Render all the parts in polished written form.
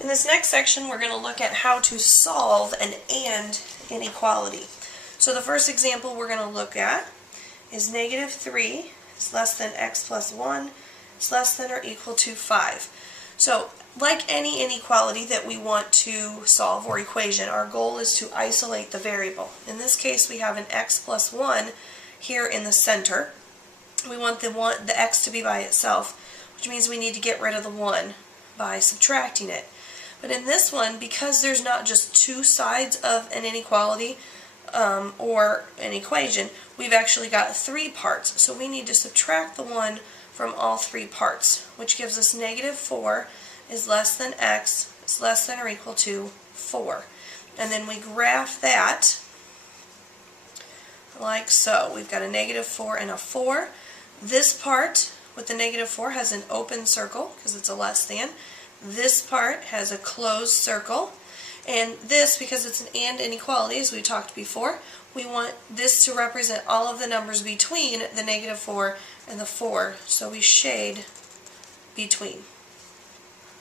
In this next section, we're going to look at how to solve an and inequality. So the first example we're going to look at is negative 3 is less than x plus 1 is less than or equal to 5. So like any inequality that we want to solve or equation, our goal is to isolate the variable. In this case, we have an x plus 1 here in the center. We want the x to be by itself, which means we need to get rid of the 1 by subtracting it. But in this one, because there's not just two sides of an inequality or an equation, we've actually got 3 parts. So we need to subtract the 1 from all 3 parts, which gives us negative 4 is less than x is less than or equal to 4. And then we graph that like so. We've got a negative 4 and a 4. This part with the negative 4 has an open circle because it's a less than. This part has a closed circle. And this, because it's an and inequality, as we talked before, we want this to represent all of the numbers between the negative 4 and the 4. So we shade between.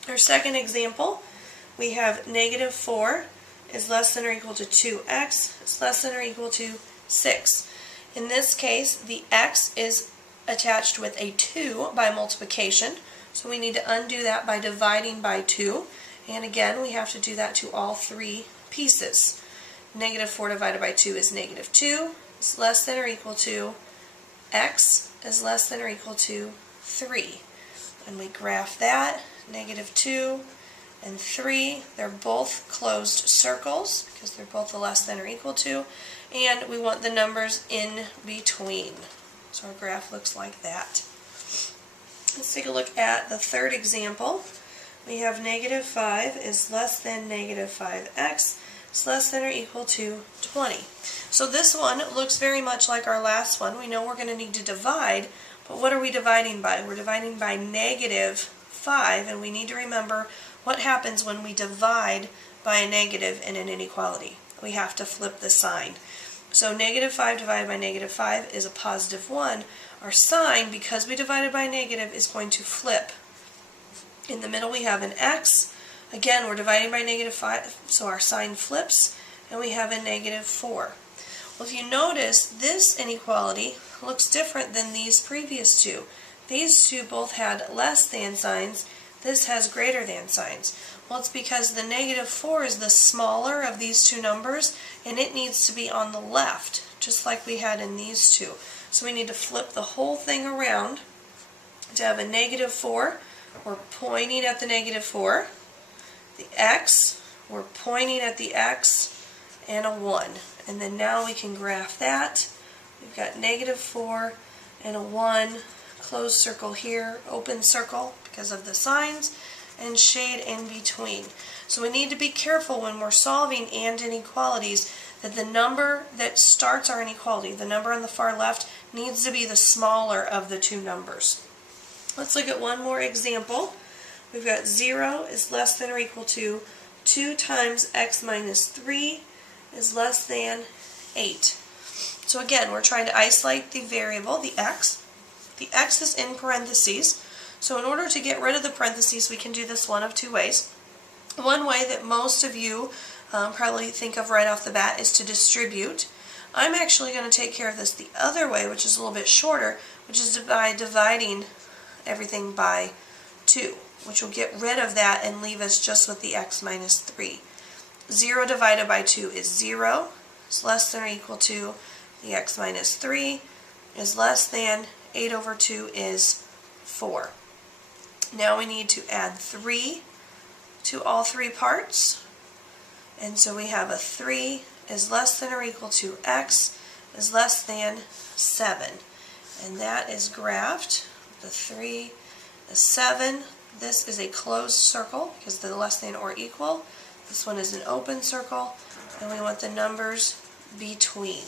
Our second example, we have negative 4 is less than or equal to 2x is less than or equal to 6. In this case, the x is attached with a 2 by multiplication, so we need to undo that by dividing by 2. And again, we have to do that to all 3 pieces. Negative 4 divided by 2 is negative 2. It's less than or equal to x is less than or equal to 3. And we graph that. Negative 2 and 3, they're both closed circles because they're both the less than or equal to. And we want the numbers in between. So our graph looks like that. Let's take a look at the third example. We have negative 5 is less than negative 5x is less than or equal to 20. So this one looks very much like our last one. We know we're going to need to divide, but what are we dividing by? We're dividing by negative 5, and we need to remember what happens when we divide by a negative in an inequality. We have to flip the sign. So negative 5 divided by negative 5 is a positive 1. Our sign, because we divided by negative, is going to flip. In the middle we have an x. Again, we're dividing by negative 5, so our sign flips, and we have a negative 4. Well, if you notice, this inequality looks different than these previous two. These two both had less than signs. This has greater than signs. Well, it's because the negative 4 is the smaller of these two numbers, and it needs to be on the left, just like we had in these two. So we need to flip the whole thing around to have a negative 4. We're pointing at the negative 4. The x, we're pointing at the x, and a 1. And then now we can graph that. We've got negative 4 and a 1, closed circle here, open circle because of the signs, and shade in between. So we need to be careful when we're solving and inequalities that the number that starts our inequality, the number on the far left, needs to be the smaller of the two numbers. Let's look at one more example. We've got 0 is less than or equal to 2 times x minus 3 is less than 8. So again, we're trying to isolate the variable, the x. The x is in parentheses. So in order to get rid of the parentheses, we can do this one of 2 ways. One way that most of you probably think of right off the bat is to distribute. I'm actually going to take care of this the other way, which is a little bit shorter, which is by dividing everything by 2, which will get rid of that and leave us just with the x minus 3. 0 divided by 2 is 0. It's less than or equal to the x minus 3 is less than 8 over 2 is 4. Now we need to add 3 to all 3 parts. And so we have a 3 is less than or equal to x is less than 7. And that is graphed. The 3, the 7. This is a closed circle because they're less than or equal. This one is an open circle. And we want the numbers between.